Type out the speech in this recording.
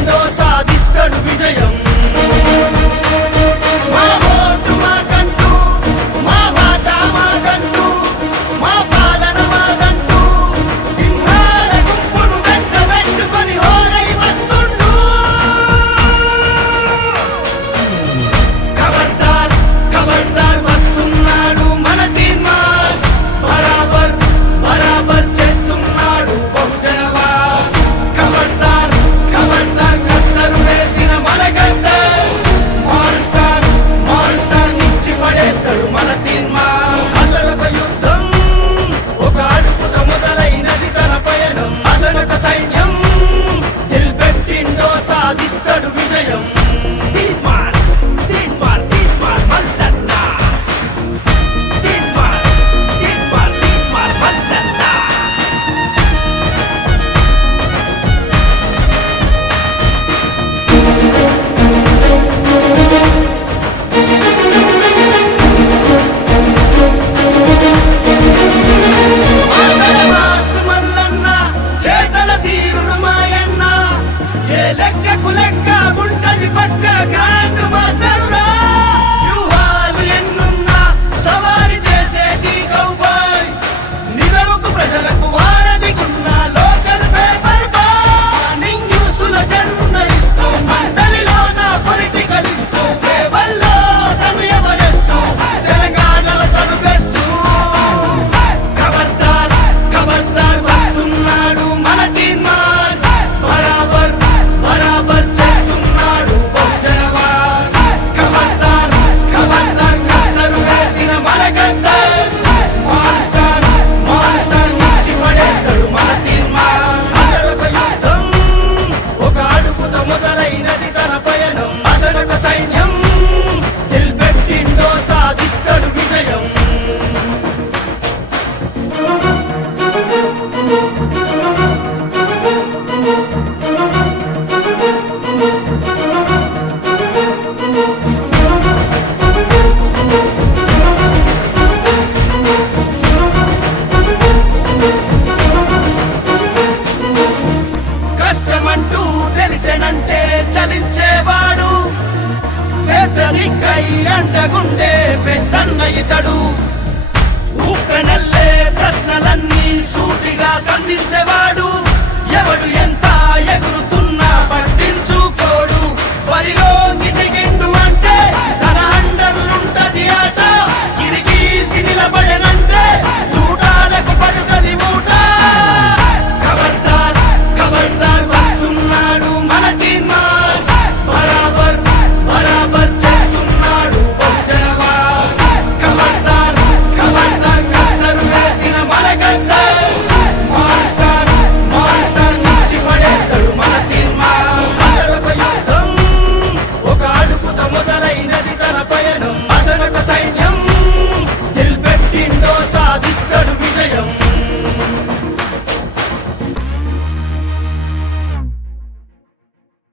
నిలబెట్టిండో సాధిస్తాడు విజయం. మా ఓటు మాకంటూ, మా బాట మాకంటూ, మా పాలన మాకంటూ సింహాల గుంపును వెంట పెట్టుకొని హోరై వస్తుండు. ఖబర్దార్ ఖబర్దార్ వస్తున్నాడు మన తీర్మార్, బరాబర్ బరాబర్ చేస్తున్నాడు బహుజనవాద్. ఖబర్దార్ ఖబర్దార్ ఖద్దరు వేసిన మన గద్దర్, మారుస్టార్ మారుస్టార్ ఇచ్చి పడేస్తాడు మన తీర్మార్. అతడొక యుద్ధం ఒక అడుగుతో మొదలైనది తన పయనం, అతడొక సైన్యం నిలబెట్టిండో సాధిస్తాడు విజయం. తీర్మార్ తీర్మార్ తీర్మార్ మల్లన్న, తీర్మార్ తీర్మార్ తీర్మార్ మల్లన్న. ఆంధ్రవాసు మల్లన్న, చేతల తీరుడు మాయన్న, ఏ లెక్కకు లెక్క ఉంటది పక్క గ్రాండ్ మాస్టరురా. వ్యూహాలు ఎన్నున్నా సవారి చేసేటి కౌబాయ్, నిజముకు ప్రజలకు వారధిగున్న లోకల్ పేపర్ బాయ్. న్యూసుల జర్నలిస్టు, మండలిలోన పొలిటికలిస్టు, సేవల్లో తను ఎవరెస్టు, తెలంగాణలో తను బెస్టు. ఖబర్దార్ ఖబర్దార్ వస్తున్నాడు మన తీర్మార్, బరాబర్ బరాబర్ చేస్తున్నాడు బహుజనవాద్. ఖబర్దార్ ఖబర్దార్ ఖద్దరు వేసిన మన గద్దర్, మారుస్టార్ మారుస్టార్ ఇచ్చి పడేస్తాడు మన తీర్మార్. అతడొక యుద్ధం ఒక అడుగుతో మొదలైనది తన పయనం, అతడొక సైన్యం నిలబెట్టిండో సాధిస్తాడు విజయం. కష్టమంటూ తెలిసెనంటే చలించేవాడు, పెద్దదిక్కై అండగుండే పెద్దన్న ఇతడు. ఊకనల్లే ప్రశ్నలన్నీ సూటిగా సంధించేవాడు, ఎవడు ఎంత